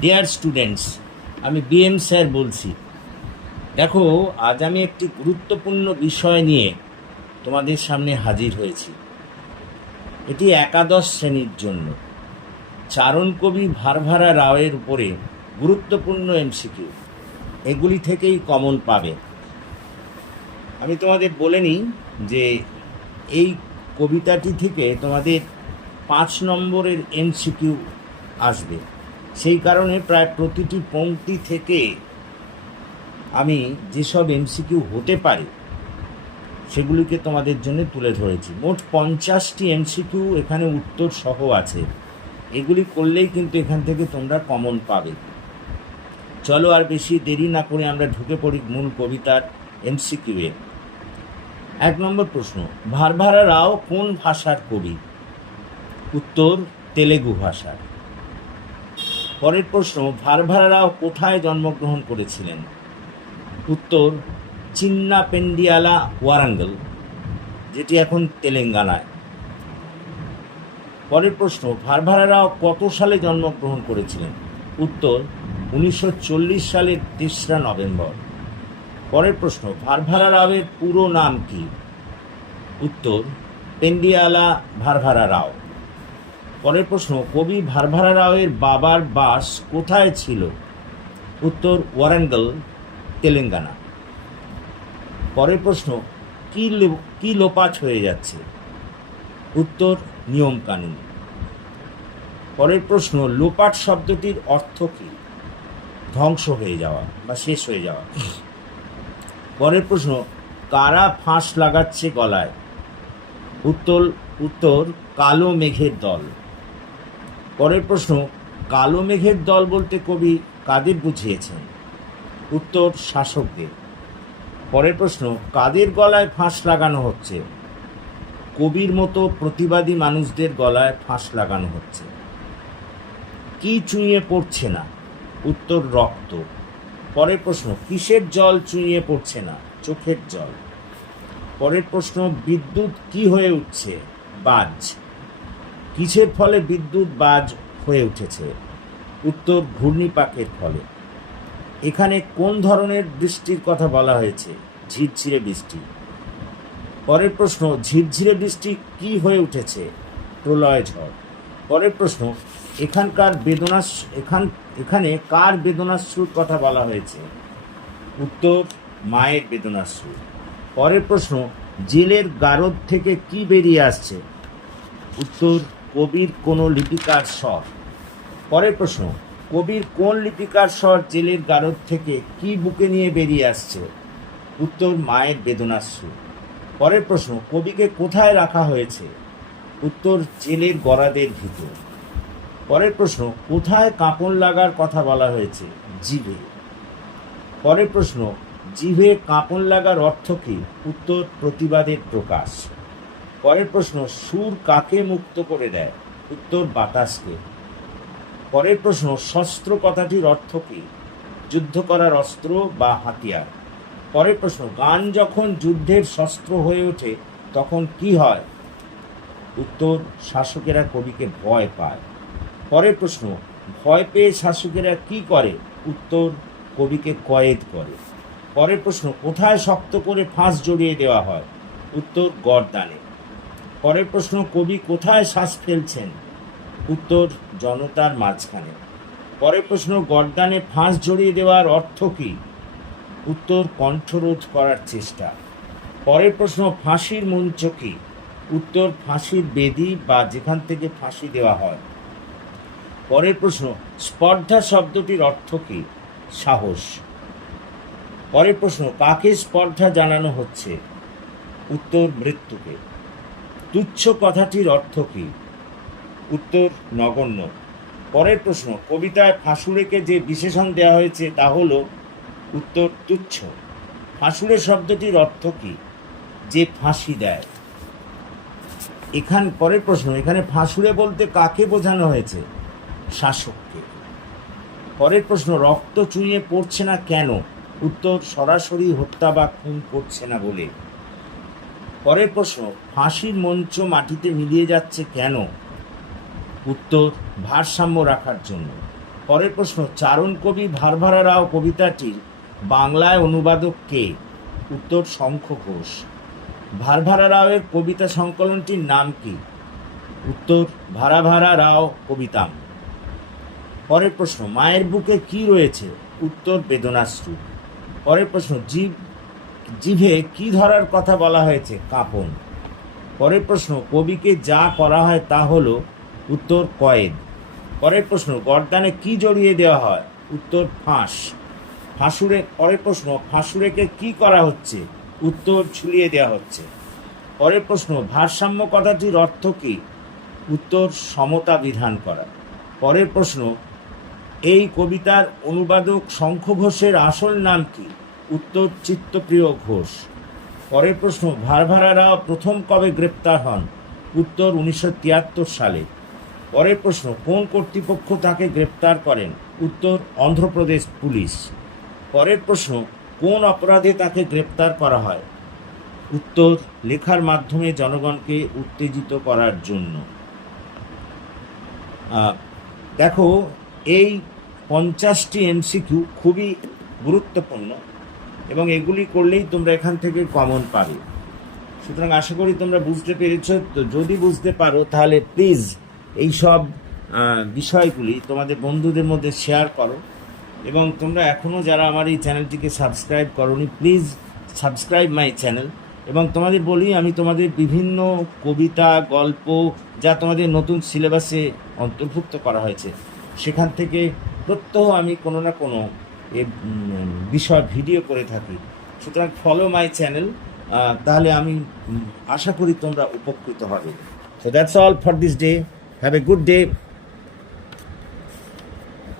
Deer students আমি BM sir বলছি। দেখো, আজ আমি একটি গুরুত্বপূর্ণ বিষয় নিয়ে তোমাদের সামনে হাজির হয়েছি। এটি একাদশ শ্রেণির জন্য। চারণ কবি ভারভারা রাওয়ের উপরে গুরুত্বপূর্ণ এমসিকিউ এগুলি থেকেই কমন পাবে। আমি তোমাদের বলে নিই যে, এই কবিতাটি থেকে তোমাদের পাঁচ নম্বরের এমসিকিউ আসবে। সেই কারণে প্রায় প্রতিটি পংক্তি থেকে আমি যেসব এমসিকিউ হতে পারে, সেগুলিকে তোমাদের জন্য তুলে ধরেছি। মোট পঞ্চাশটি এমসিকিউ এখানে উত্তর সহ আছে। এগুলি করলেই কিন্তু এখান থেকে তোমরা কমন পাবে। চলো আর বেশি দেরি না করে আমরা ঢুকে পড়ি মূল কবিতার এমসিকিউ এ এক নম্বর প্রশ্ন, ভারভারা রাও কোন ভাষার কবি? উত্তর, তেলেগু ভাষার। পরের প্রশ্ন ভারভারা রাও কোথায় জন্মগ্রহণ করেছিলেন? উত্তর চিন্না পেন্ডিয়ালা ওয়ারাঙ্গল, যেটি এখন তেলেঙ্গানায়। পরের প্রশ্ন ভারভারা রাও কত সালে জন্মগ্রহণ করেছিলেন? উত্তর, উনিশশো চল্লিশ সালের তেসরা নভেম্বর। পরের প্রশ্ন ভারভারা রাওয়ের পুরো নাম কি? উত্তর, পেন্ডিয়ালা ভারভারা রাও পরের প্রশ্ন, কবি ভারভারা রাওয়ের বাবার বাস কোথায় ছিল? উত্তর, ওয়ারাঙ্গল, তেলেঙ্গানা। পরের প্রশ্ন, কি কি লোপাট হয়ে যাচ্ছে? উত্তর, নিয়মকানুন। পরের প্রশ্ন, লোপাট শব্দটির অর্থ কী? ধ্বংস হয়ে যাওয়া বা শেষ হয়ে যাওয়া। পরের প্রশ্ন, কারা ফাঁস লাগাচ্ছে গলায়? উত্তর উত্তর, কালো মেঘের দল। পরের প্রশ্ন, কালো মেঘের দল বলতে কবি কাদের বুঝিয়েছেন? উত্তর, শাসকদের। পরের প্রশ্ন, কাদের গলায় ফাঁস লাগানো হচ্ছে? কবির মতো প্রতিবাদী মানুষদের গলায় ফাঁস লাগানো হচ্ছে। কি চুঁইয়ে পড়ছে না? উত্তর, রক্ত। পরের প্রশ্ন, কিসের জল চুঁইয়ে পড়ছে না? চোখের জল। পরের প্রশ্ন, বিদ্যুৎ কি হয়ে উঠছে? বাজ। কিসের ফলে বিদ্যুৎ বাজ হয়ে উঠেছে। উত্তর ঘূর্ণিপাকের ফলে। এখানে কোন ধরনের বৃষ্টির কথা বলা হয়েছে? ঝিরঝিরে বৃষ্টি। পরের প্রশ্ন, ঝিরঝিরে বৃষ্টি কি হয়ে উঠেছে? প্রলয় ঝড়। পরের প্রশ্ন, এখানকার বেদনা এখান, এখানে কার বেদনাশ্রুর কথা বলা হয়েছে? উত্তর, মায়ের বেদনাশ্রু। পরের প্রশ্ন, জেলের গারদ থেকে কি বেরিয়ে আসছে? উত্তর কবির কোনো লিপিকার স্বর? পরের প্রশ্ন, কবির কোন লিপিকার স্বর জেলের গারদ থেকে কি বুকে নিয়ে বেরিয়ে আসছে? উত্তর, মায়ের বেদনাশ্রু। পরের প্রশ্ন, কবিকে কোথায় রাখা হয়েছে? উত্তর, জেলের গরাদের ভিতর। পরের প্রশ্ন, কোথায় কাঁপন লাগার কথা বলা হয়েছে? জিভে। পরের প্রশ্ন, জিভে কাঁপন লাগার অর্থ কী? উত্তর, প্রতিবাদের প্রকাশ। পরের প্রশ্ন, সুর কাকে মুক্ত করে দেয়? উত্তর, বাতাসকে। পরের প্রশ্ন, শস্ত্র কথাটির অর্থ কী? যুদ্ধ করার অস্ত্র বা হাতিয়ার? পরের প্রশ্ন, গান যখন যুদ্ধের শস্ত্র হয়ে ওঠে, তখন কি হয়? উত্তর, শাসকেরা কবিকে ভয় পায়। পরের প্রশ্ন, ভয় পেয়ে শাসকেরা কি করে? উত্তর, কবিকে কয়েদ করে। পরের প্রশ্ন, কোথায় শক্ত করে ফাঁস জড়িয়ে দেওয়া হয়? উত্তর, গরদানে। পরের প্রশ্ন, কবি কোথায় শ্বাস ফেলছেন? উত্তর, জনতার মাঝখানে। পরের প্রশ্ন, গরদানে ফাঁস জড়িয়ে দেওয়ার অর্থ কী? উত্তর, কণ্ঠরোধ করার চেষ্টা। পরের প্রশ্ন, ফাঁসির মঞ্চ কী? উত্তর, ফাঁসির বেদি বা যেখান থেকে ফাঁসি দেওয়া হয়। পরের প্রশ্ন, স্পর্ধা শব্দটির অর্থ কী? সাহস। পরের প্রশ্ন, কাকে স্পর্ধা জানানো হচ্ছে? উত্তর, মৃত্যুকে। তুচ্ছ কথাটির অর্থ কী? উত্তর, নগণ্য। পরের প্রশ্ন, কবিতায় ফাঁসুড়েকে যে বিশেষণ দেওয়া হয়েছে তা হল উত্তর, তুচ্ছ। ফাঁসুড়ে শব্দটির অর্থ কী? যে ফাঁসি দেয়। এখান, পরের প্রশ্ন, এখানে ফাঁসুড়ে বলতে কাকে বোঝানো হয়েছে? শাসককে। পরের প্রশ্ন, রক্ত চুইয়ে পড়ছে না কেন? উত্তর, সরাসরি হত্যা বা খুন করছে না বলে। পরের প্রশ্ন, ফাঁসির মঞ্চ মাটিতে মিলিয়ে যাচ্ছে কেন? উত্তর, ভারসাম্য রাখার জন্য। পরের প্রশ্ন, চারণ কবি ভারভারা রাও কবিতাটির বাংলায় অনুবাদক কে? উত্তর, শঙ্খ ঘোষ। ভারভারা রাওয়ের কবিতা সংকলনটির নাম কি? উত্তর ভারা ভারা রাও কবিতাম। পরের প্রশ্ন, মায়ের বুকে কি রয়েছে? উত্তর, বেদনাশ্রু। পরের প্রশ্ন, জীব জিভে কি ধরার কথা বলা হয়েছে? কাঁপন। পরের প্রশ্ন, কবিকে যা করা হয় তা হলো উত্তর কয়েদ। পরের প্রশ্ন, গরদানে কি জড়িয়ে দেওয়া হয়? উত্তর ফাঁস। ফাঁসুরে, পরের প্রশ্ন, ফাঁসুরেকে কি করা হচ্ছে? উত্তর ঝুলিয়ে দেওয়া হচ্ছে। পরের প্রশ্ন, ভারসাম্য কথাটির অর্থ কী? উত্তর, সমতা বিধান করা। পরের প্রশ্ন, এই কবিতার অনুবাদক শঙ্খ ঘোষের আসল নাম কি? উত্তর চিত্তপ্রিয় ঘোষ। পরের প্রশ্ন ভারভারা রাও প্রথম কবে গ্রেপ্তার হন? উত্তর উনিশশো তিয়াত্তর সালে। পরের প্রশ্ন, কোন কর্তৃপক্ষ তাকে গ্রেপ্তার করেন? উত্তর, অন্ধ্রপ্রদেশ পুলিশ। পরের প্রশ্ন, কোন অপরাধে তাকে গ্রেপ্তার করা হয়? উত্তর, লেখার মাধ্যমে জনগণকে উত্তেজিত করার জন্য। দেখো, এই পঞ্চাশটি এমসিকিউ খুবই গুরুত্বপূর্ণ। এবং এগুলি করলেই তোমরা এখান থেকে কমন পাবে। সুতরাং আশা করি তোমরা বুঝতে পেরেছ। তো যদি বুঝতে পারো, তাহলে প্লিজ এই সব বিষয়গুলি তোমাদের বন্ধুদের মধ্যে শেয়ার করো। এবং তোমরা এখনও যারা আমার এই চ্যানেলটিকে সাবস্ক্রাইব করনি প্লিজ সাবস্ক্রাইব মাই চ্যানেল এবং তোমাদের বলি, আমি তোমাদের বিভিন্ন কবিতা, গল্প, যা তোমাদের নতুন সিলেবাসে অন্তর্ভুক্ত করা হয়েছে, সেখান থেকে প্রত্যহ আমি কোনো না কোনো এ বিষয় ভিডিও করে থাকি। সুতরাং ফলো মাই চ্যানেল তাহলে আমি আশা করি তোমরা উপকৃত হবে। So that's all for this day have a good day